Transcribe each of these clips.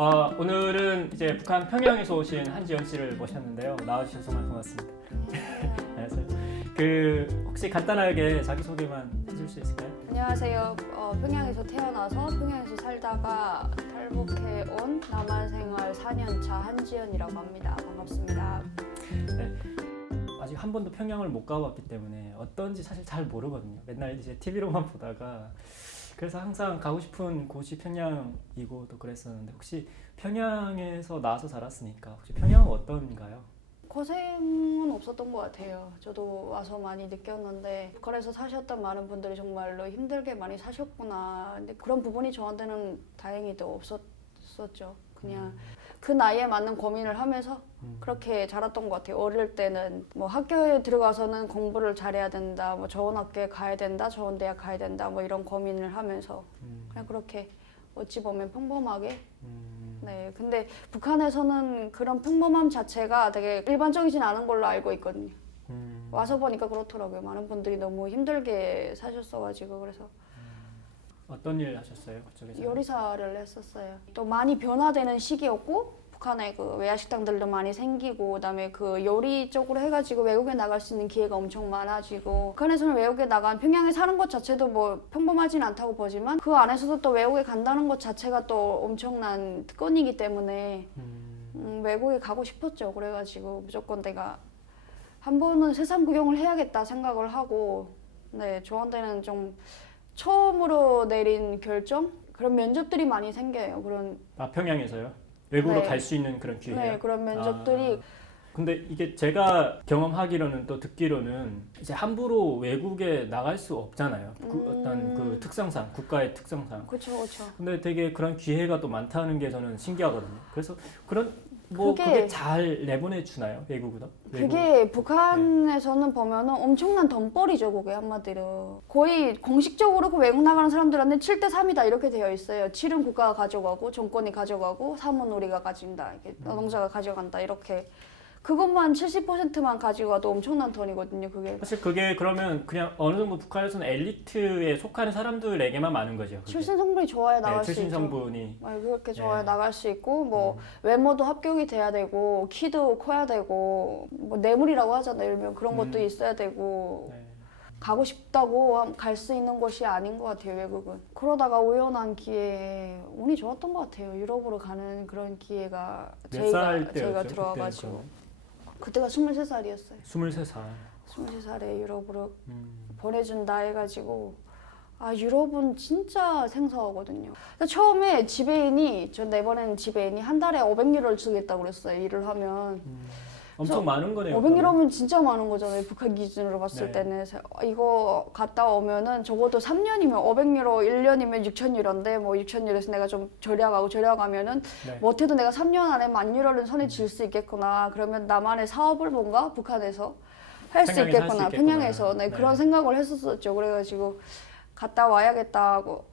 오늘은 이제 북한 평양에서 오신 한지연 씨를 모셨는데요. 나와주셔서 정말 고맙습니다. 안녕하세요. 혹시 간단하게 자기소개만 해줄 수 있을까요? 안녕하세요. 평양에서 태어나서 평양에서 살다가 탈북해 온 남한 생활 4년차 한지연이라고 합니다. 반갑습니다. 네. 아직 한 번도 평양을 못 가봤기 때문에 어떤지 사실 잘 모르거든요. 맨날 이제 TV로만 보다가 그래서 항상 가고 싶은 곳이 평양이고 또 그랬었는데 혹시 평양에서 나와서 살았으니까 혹시 평양은 어떤가요? 고생은 없었던 것 같아요. 저도 와서 많이 느꼈는데 북한에서 사셨던 많은 분들이 정말로 힘들게 많이 사셨구나. 근데 그런 부분이 저한테는 다행히도 없었죠. 그냥 그 나이에 맞는 고민을 하면서 그렇게 자랐던 것 같아요. 어릴 때는 뭐 학교에 들어가서는 공부를 잘해야 된다, 뭐 좋은 학교에 가야 된다, 좋은 대학 가야 된다, 뭐 이런 고민을 하면서 그냥 그렇게 어찌 보면 평범하게. 네, 근데 북한에서는 그런 평범함 자체가 되게 일반적이진 않은 걸로 알고 있거든요. 와서 보니까 그렇더라고요. 많은 분들이 너무 힘들게 사셨어가지고 그래서. 어떤 일 하셨어요? 그쪽에서? 요리사를 했었어요. 또 많이 변화되는 시기였고 북한에 그 외야식당들도 많이 생기고 그다음에 그 요리 쪽으로 해가지고 외국에 나갈 수 있는 기회가 엄청 많아지고 북한에서는 외국에 나간 평양에 사는 것 자체도 뭐 평범하진 않다고 보지만 그 안에서도 또 외국에 간다는 것 자체가 또 엄청난 특권이기 때문에 외국에 가고 싶었죠. 그래가지고 무조건 내가 한 번은 세상 구경을 해야겠다 생각을 하고 네, 저한테는 좀 처음으로 내린 결정? 그런 면접들이 많이 생겨요. 그런 평양에서요? 외국으로 네. 갈 수 있는 그런 기회요? 네, 그런 면접들이. 근데 이게 제가 경험하기로는 또 듣기로는 이제 함부로 외국에 나갈 수 없잖아요. 어떤 그 특성상, 국가의 특성상. 그렇죠, 그렇죠. 근데 되게 그런 기회가 또 많다는 게 저는 신기하거든요. 그래서 그게 잘 내보내 주나요? 외국으로? 그게 북한에서는 보면은 엄청난 돈벌이죠, 그게 한마디로. 거의 공식적으로 그 외국 나가는 사람들한테 7대 3이다 이렇게 되어 있어요. 7은 국가가 가져가고 정권이 가져가고 3은 우리가 가진다. 이렇게 노동자가 가져간다 이렇게. 그것만 70%만 가지고 가도 엄청난 돈이거든요, 그게. 사실 그게 그러면 그냥 어느 정도 북한에서는 엘리트에 속하는 사람들에게만 많은 거죠. 그게. 출신 성분이 좋아야 나갈 수 있죠. 출신 성분이. 그렇게 좋아야 나갈 수 있고 뭐 외모도 합격이 돼야 되고 키도 커야 되고 뭐 뇌물이라고 하잖아요. 예를 들면 그런 것도 있어야 되고 네. 가고 싶다고 갈 수 있는 곳이 아닌 것 같아요, 외국은. 그러다가 우연한 기회에 운이 좋았던 것 같아요. 유럽으로 가는 그런 기회가 몇 살 때였죠? 제가 들어와가지고 그때가 23살이었어요. 23살. 23살에 유럽으로 보내준다 해가지고 유럽은 진짜 생소하거든요. 처음에 지배인이 저 내보낸 지배인이 한 달에 500유로를 주겠다고 그랬어요. 일을 하면. 엄청 많은 거네요. 500유로면 진짜 많은 거잖아요. 북한 기준으로 봤을 때는. 그래서 이거 갔다 오면은 적어도 3년이면 500유로 1년이면 6,000유로인데 뭐 6,000유로에서 내가 좀 절약하면은 못해도 내가 3년 안에 10,000유로는 손에 쥘 수 있겠구나. 그러면 나만의 사업을 뭔가 북한에서 할 수 있겠구나. 평양에서. 네, 그런 생각을 했었었죠. 그래가지고 갔다 와야겠다 하고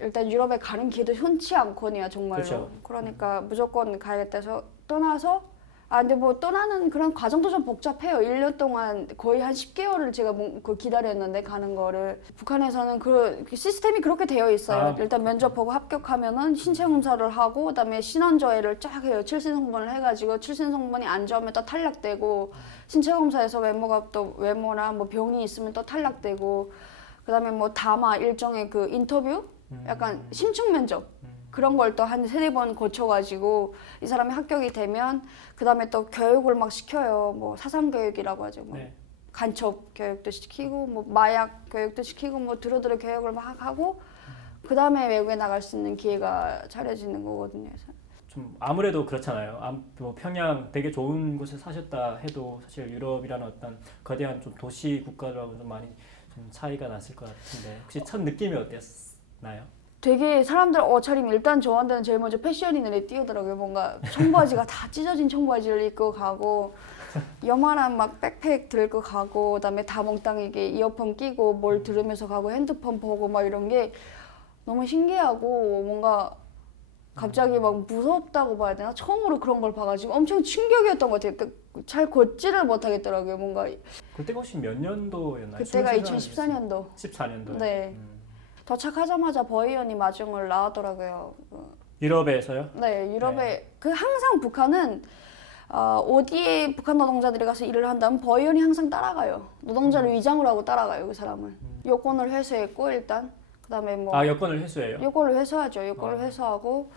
일단 유럽에 가는 길도 흔치 않거든요, 정말로. 그쵸. 그러니까 무조건 가야겠다 해서 떠나서 근데 뭐 떠나는 그런 과정도 좀 복잡해요. 1년 동안 거의 한 10개월을 제가 기다렸는데 가는 거를. 북한에서는 그 시스템이 그렇게 되어 있어요. 일단 면접 보고 합격하면은 신체 검사를 하고 그다음에 신원조회를 쫙 해요. 출신 성분을 해가지고 출신 성분이 안 좋으면 또 탈락되고 신체 검사에서 외모나 뭐 병이 있으면 또 탈락되고 그다음에 뭐 담화 일종의 그 인터뷰 약간 심층 면접 그런 걸 또 한 3-4번 거쳐가지고 이 사람이 합격이 되면 그 다음에 또 교육을 막 시켜요. 뭐 사상교육이라고 하죠. 뭐 간첩 교육도 시키고 뭐 마약 교육도 시키고 뭐 두루두루 교육을 막 하고 그 다음에 외국에 나갈 수 있는 기회가 차려지는 거거든요. 좀 아무래도 그렇잖아요. 뭐 평양 되게 좋은 곳에 사셨다 해도 사실 유럽이라는 어떤 거대한 좀 도시 국가라고 좀 많이 좀 차이가 났을 것 같은데 혹시 첫 느낌이 어땠나요? 되게 사람들 옷차림 일단 저한테는 제일 먼저 패션이 눈에 띄더라고요. 뭔가 청바지가 다 찢어진 청바지를 입고 가고 요만한 막 백팩 들고 가고 그다음에 다 몽땅이게 이어폰 끼고 뭘 들으면서 가고 핸드폰 보고 막 이런 게 너무 신기하고 뭔가 갑자기 막 무섭다고 봐야 되나? 처음으로 그런 걸 봐가지고 엄청 충격이었던 것 같아요. 잘 걷지를 못하겠더라고요. 뭔가 그때가 혹시 몇 년도였나요? 그때가 2014년도. 14년도. 네. 도착하자마자 버이언이 마중을 나왔더라고요. 유럽에서요? 네, 유럽에 그 항상 북한은 어디에 북한 노동자들이 가서 일을 한다면 버이언이 항상 따라가요. 노동자를 위장을 하고 따라가요, 그 사람은. 여권을 회수했고 일단 그다음에 뭐 여권을 회수해요? 여권을 회수하죠. 여권을 회수하고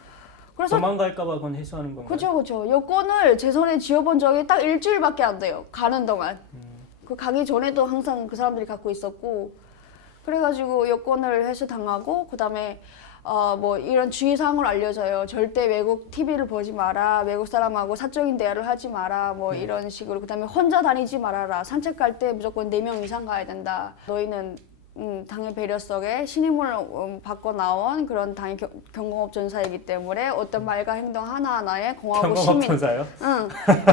그래서 도망갈까봐 그건 회수하는 건가요? 그렇죠. 여권을 제 손에 쥐어본 적이 딱 일주일밖에 안 돼요. 가는 동안. 그 가기 전에도 항상 그 사람들이 갖고 있었고 그래가지고 여권을 회수당하고 그다음에 뭐 이런 주의사항을 알려줘요. 절대 외국 TV를 보지 마라. 외국 사람하고 사적인 대화를 하지 마라. 뭐 이런 식으로. 그다음에 혼자 다니지 말아라. 산책 갈 때 무조건 4명 이상 가야 된다. 너희는 당의 배려 속에 신임을 받고 나온 그런 당의 경공업 전사이기 때문에 어떤 말과 행동 하나하나에 공화국 경공업 시민, 전사요?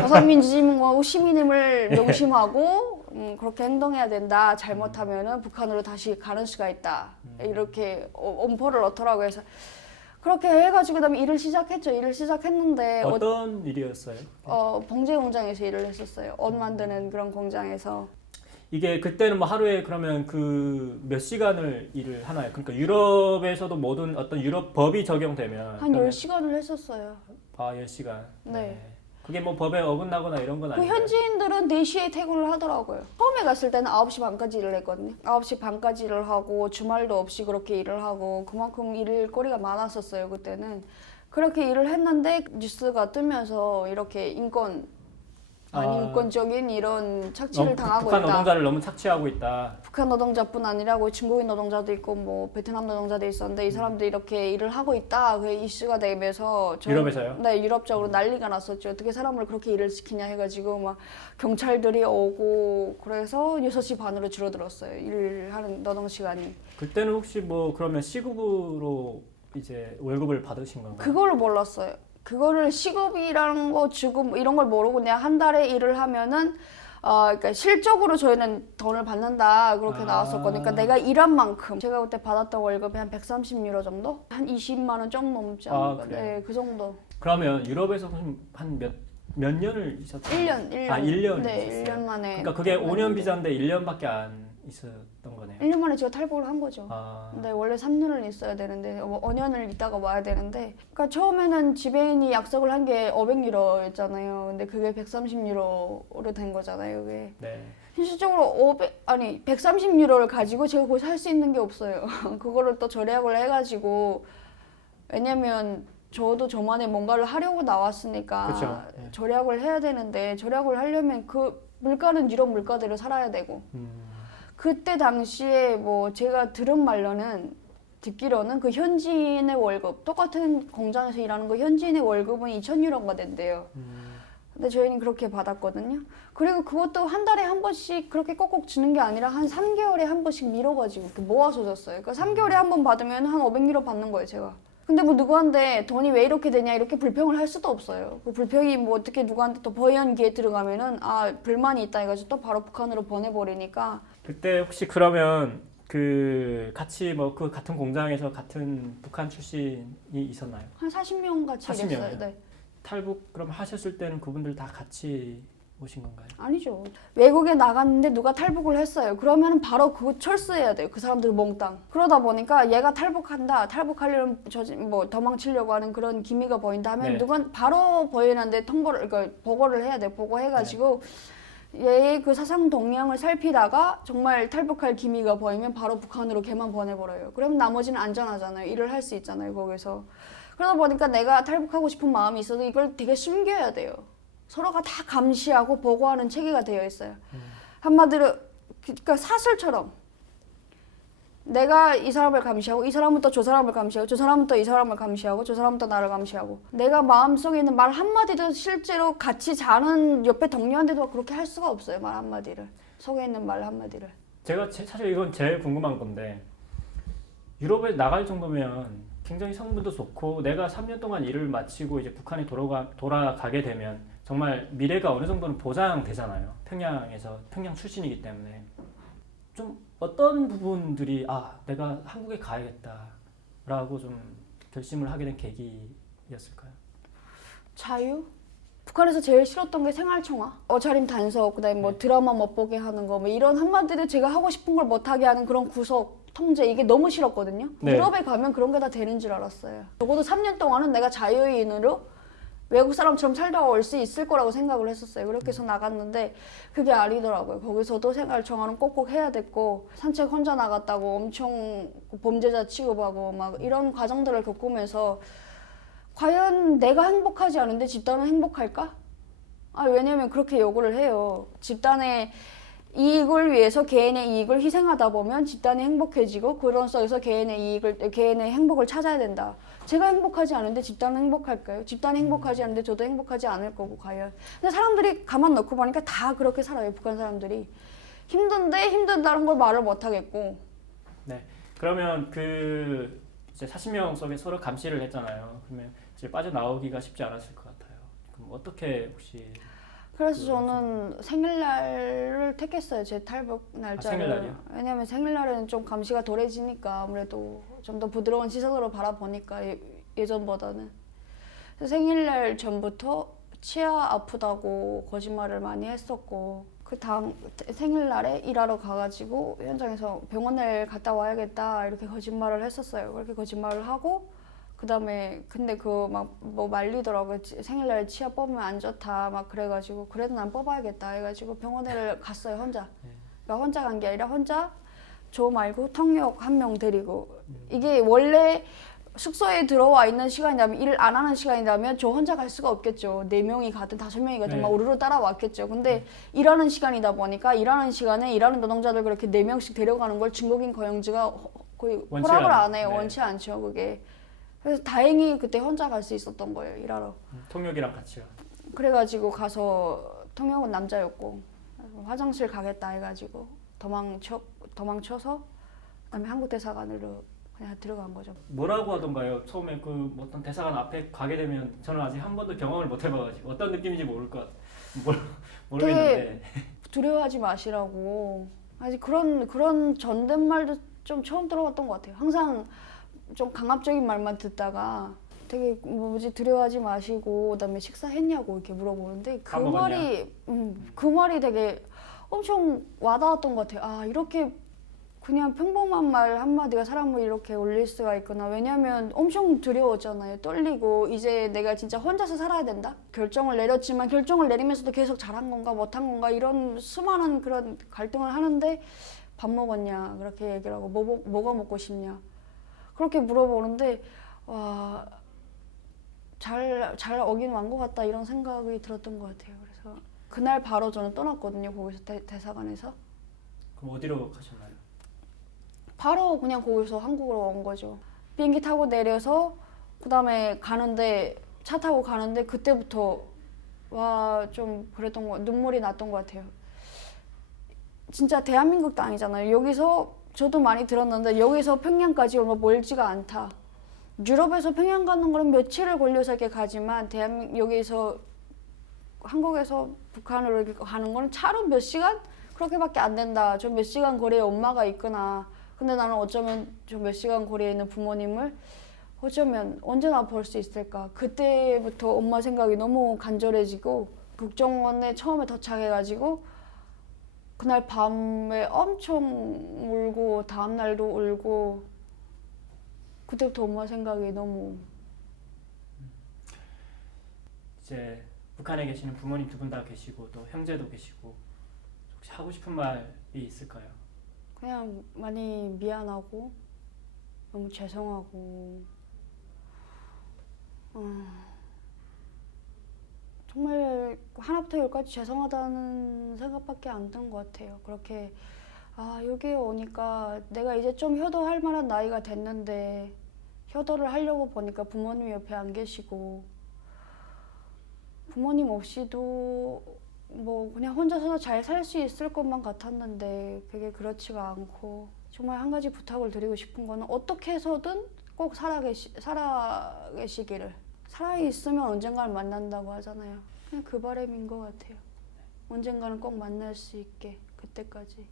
조선민주주의공화국 시민임을 명심하고 그렇게 행동해야 된다. 잘못하면은 북한으로 다시 가는 수가 있다. 이렇게 엄포를 넣더라고요. 그래서 그렇게 해가지고 그다음에 일을 시작했죠. 일을 시작했는데 어떤 일이었어요? 봉제 공장에서 일을 했었어요. 옷 만드는 그런 공장에서. 이게 그때는 뭐 하루에 그러면 그 몇 시간을 일을 하나요? 그러니까 유럽에서도 모든 어떤 유럽 법이 적용되면 한 그러면- 10시간을 했었어요. 10시간. 네. 그게 뭐 법에 어긋나거나 이런 건 그 아니에요? 현지인들은 4시에 퇴근을 하더라고요. 처음에 갔을 때는 9시 반까지 일을 했거든요. 9시 반까지 일을 하고 주말도 없이 그렇게 일을 하고 그만큼 일거리가 많았었어요, 그때는. 그렇게 일을 했는데 뉴스가 뜨면서 이렇게 인권적인 이런 착취를 당하고 북한 있다. 노동자를 너무 착취하고 있다. 북한 노동자뿐 아니라 중국인 노동자도 있고 뭐 베트남 노동자도 있었는데 이 사람들이 이렇게 일을 하고 있다. 그 이슈가 되면서 유럽에서요? 네, 유럽적으로 난리가 났었죠. 어떻게 사람을 그렇게 일을 시키냐 해가지고 막 경찰들이 오고 그래서 6시 반으로 줄어들었어요. 일하는 노동 시간이. 그때는 혹시 뭐 그러면 시급으로 이제 월급을 받으신 건가요? 그거를 몰랐어요. 그거를 시급이라는 거 주고 뭐 이런 걸 모르고 그냥 한 달에 일을 하면은 그러니까 실적으로 저희는 돈을 받는다 그렇게 나왔었거든요. 그러니까 내가 일한 만큼 제가 그때 받았던 월급이 한 130유로 정도? 한 20만 원 좀 넘지 않을까? 그래요? 네, 그 정도. 그러면 유럽에서 한 몇 년을 있었어요? 1년. 1년 네, 있었어요? 1년 만에. 그러니까 그게 5년 비자인데 1년밖에 안 있었던 거네요. 1년 만에 제가 탈북을 한 거죠. 아, 네, 원래 3년을 있어야 되는데 5년을 있다가 와야 되는데 그러니까 처음에는 지배인이 약속을 한 게 500유로였잖아요. 근데 그게 130유로로 된 거잖아요. 그게. 네. 현실적으로 130유로를 가지고 제가 거기 살 수 있는 게 없어요. 그거를 또 절약을 해가지고 왜냐면 저도 저만의 뭔가를 하려고 나왔으니까 그쵸. 네. 절약을 해야 되는데 절약을 하려면 그 물가는 유럽 물가대로 살아야 되고 그때 당시에 뭐 제가 들은 말로는 듣기로는 그 현지인의 월급 똑같은 공장에서 일하는 거 현지인의 월급은 2,000유로가 된대요. 근데 저희는 그렇게 받았거든요. 그리고 그것도 한 달에 한 번씩 그렇게 꼭꼭 주는 게 아니라 한 3개월에 한 번씩 밀어가지고 이렇게 모아서 줬어요. 그러니까 3개월에 한 번 받으면 한 500유로 받는 거예요, 제가. 근데 뭐 누구한테 돈이 왜 이렇게 되냐 이렇게 불평을 할 수도 없어요. 그 불평이 뭐 어떻게 누구한테 또 버이언기에 들어가면은 불만이 있다 해가지고 또 바로 북한으로 보내버리니까. 그때 혹시 그러면 그 같이 뭐 그 같은 공장에서 같은 북한 출신이 있었나요? 한 40명 같이 40 명이요? 일했어요. 네. 탈북 그럼 하셨을 때는 그분들 다 같이 오신 건가요? 아니죠. 외국에 나갔는데 누가 탈북을 했어요. 그러면 바로 그거 철수해야 돼요. 그 사람들 몽땅. 그러다 보니까 얘가 탈북한다. 탈북하려면 뭐 도망치려고 하는 그런 기미가 보인다면 네. 누가 바로 보이는데 그러니까 보고를 해야 돼. 보고해가지고 얘의 그 사상 동향을 살피다가 정말 탈북할 기미가 보이면 바로 북한으로 걔만 보내버려요. 그러면 나머지는 안전하잖아요. 일을 할 수 있잖아요. 거기서. 그러다 보니까 내가 탈북하고 싶은 마음이 있어도 이걸 되게 숨겨야 돼요. 서로가 다 감시하고 보고하는 체계가 되어 있어요. 한마디로 그러니까 사슬처럼 내가 이 사람을 감시하고 이 사람은 또 저 사람을 감시하고 저 사람은 또 이 사람을 감시하고 저 사람은 또 나를 감시하고 내가 마음속에 있는 말 한마디도 실제로 같이 자는 옆에 동료한테도 그렇게 할 수가 없어요. 말 한마디를. 속에 있는 말 한마디를. 제가 사실 이건 제일 궁금한 건데 유럽에 나갈 정도면 굉장히 성분도 좋고 내가 3년 동안 일을 마치고 이제 북한에 돌아가게 되면 정말 미래가 어느 정도는 보장되잖아요. 평양 출신이기 때문에 좀 어떤 부분들이 내가 한국에 가야겠다라고 좀 결심을 하게 된 계기였을까요? 자유? 북한에서 제일 싫었던 게 생활청화, 옷차림 단속, 그다음에 뭐 드라마 못 보게 하는 거, 뭐 이런 한마디로 제가 하고 싶은 걸 못 하게 하는 그런 구속. 통제 이게 너무 싫었거든요. 네. 유럽에 가면 그런 게 다 되는 줄 알았어요. 적어도 3년 동안은 내가 자유인으로 외국 사람처럼 살다 올 수 있을 거라고 생각을 했었어요. 그렇게 해서 나갔는데 그게 아니더라고요. 거기서도 생활 정화는 꼭꼭 해야 됐고 산책 혼자 나갔다고 엄청 범죄자 취급하고 막 이런 과정들을 겪으면서 과연 내가 행복하지 않은데 집단은 행복할까? 왜냐면 그렇게 요구를 해요. 집단의 이익을 위해서 개인의 이익을 희생하다 보면 집단이 행복해지고 그런 속에서 개인의 행복을 찾아야 된다. 제가 행복하지 않은데 집단은 행복할까요? 집단이 행복하지 않은데 저도 행복하지 않을 거고 과연. 근데 사람들이 가만 놓고 보니까 다 그렇게 살아요. 북한 사람들이. 힘든데 힘든다는 걸 말을 못 하겠고. 네. 그러면 그 이제 40명 속에 서로 감시를 했잖아요. 그러면 이제 빠져나오기가 쉽지 않았을 것 같아요. 그럼 어떻게 혹시 그래서 저는 생일날을 택했어요. 제 탈북 날짜를. 생일날이요? 왜냐면 생일날에는 좀 감시가 덜해지니까 아무래도 좀 더 부드러운 시선으로 바라보니까 예전보다는. 그래서 생일날 전부터 치아 아프다고 거짓말을 많이 했었고 그 다음 생일날에 일하러 가가지고 현장에서 병원을 갔다 와야겠다 이렇게 거짓말을 했었어요. 그렇게 거짓말을 하고 그 다음에 근데 그 막 뭐 말리더라고요. 생일날 치아 뽑으면 안 좋다 막 그래가지고 그래도 난 뽑아야겠다 해가지고 병원을 갔어요 혼자. 그러니까 혼자 간 게 아니라 혼자 저 말고 통역 1명 데리고 이게 원래 숙소에 들어와 있는 시간이라면 일 안 하는 시간이라면 저 혼자 갈 수가 없겠죠. 4명이 가든 5명이 가든 막 우르르 따라왔겠죠. 근데 일하는 시간이다 보니까 일하는 시간에 일하는 노동자들 그렇게 4명씩 데려가는 걸 중국인 고용주가 거의 허락을 안 해요. 네. 원치 않죠 그게. 그래서 다행히 그때 혼자 갈 수 있었던 거예요 일하러. 통역이랑 같이요? 그래가지고 가서 통역은 남자였고 화장실 가겠다 해가지고 도망쳐서 그다음에 한국 대사관으로 그냥 들어간 거죠. 뭐라고 하던가요? 처음에 그 어떤 대사관 앞에 가게 되면 저는 아직 한 번도 경험을 못 해봐가지고 어떤 느낌인지 모르겠는데 두려워하지 마시라고. 아직 그런 존댓말도 좀 처음 들어봤던 것 같아요. 항상 좀 강압적인 말만 듣다가 되게 뭐지 두려워하지 마시고 그다음에 식사했냐고 이렇게 물어보는데 그 말이 되게 엄청 와닿았던 것 같아요. 이렇게 그냥 평범한 말 한마디가 사람을 이렇게 올릴 수가 있구나. 왜냐면 엄청 두려웠잖아요. 떨리고 이제 내가 진짜 혼자서 살아야 된다. 결정을 내렸지만 결정을 내리면서도 계속 잘한 건가 못한 건가 이런 수많은 그런 갈등을 하는데 밥 먹었냐 그렇게 얘기를 하고 뭐가 먹고 싶냐 그렇게 물어보는데 와 잘 어긴 완 것 같다 이런 생각이 들었던 것 같아요. 그래서 그날 바로 저는 떠났거든요. 거기서 대사관에서. 그럼 어디로 가셨나요? 바로 그냥 거기서 한국으로 온 거죠. 비행기 타고 내려서 그다음에 차 타고 가는데 그때부터 좀 그랬던 거 눈물이 났던 것 같아요. 진짜 대한민국 땅이잖아요. 여기서 저도 많이 들었는데 여기서 평양까지 얼마 멀지가 않다. 유럽에서 평양 가는 거는 며칠을 걸려서 이렇게 가지만 여기서 한국에서 북한으로 이렇게 가는 거는 차로 몇 시간? 그렇게밖에 안 된다. 저 몇 시간 거리에 엄마가 있거나 근데 나는 어쩌면 저 몇 시간 거리에 있는 부모님을 어쩌면 언제나 볼 수 있을까. 그때부터 엄마 생각이 너무 간절해지고 국정원에 처음에 도착해가지고 그날 밤에 엄청 울고 다음날도 울고 그때부터 엄마 생각이 너무 이제 북한에 계시는 부모님 2분 다 계시고 또 형제도 계시고 혹시 하고 싶은 말이 있을까요? 그냥 많이 미안하고 너무 죄송하고 정말 하나부터 열까지 죄송하다는 생각밖에 안 든 것 같아요. 그렇게 여기에 오니까 내가 이제 좀 효도할 만한 나이가 됐는데 효도를 하려고 보니까 부모님 옆에 안 계시고 부모님 없이도 뭐 그냥 혼자서 잘 살 수 있을 것만 같았는데 그게 그렇지가 않고 정말 한 가지 부탁을 드리고 싶은 거는 어떻게 해서든 꼭 살아계시기를. 살아있으면 언젠가는 만난다고 하잖아요. 그냥 그 바람인 것 같아요. 언젠가는 꼭 만날 수 있게 그때까지.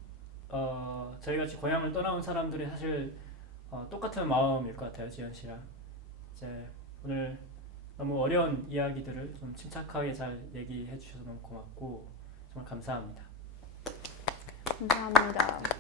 저희 같이 고향을 떠나온 사람들이 사실 똑같은 마음일 것 같아요. 지연 씨랑 이제 오늘 너무 어려운 이야기들을 좀 침착하게 잘 얘기해 주셔서 너무 고맙고 정말 감사합니다. 감사합니다.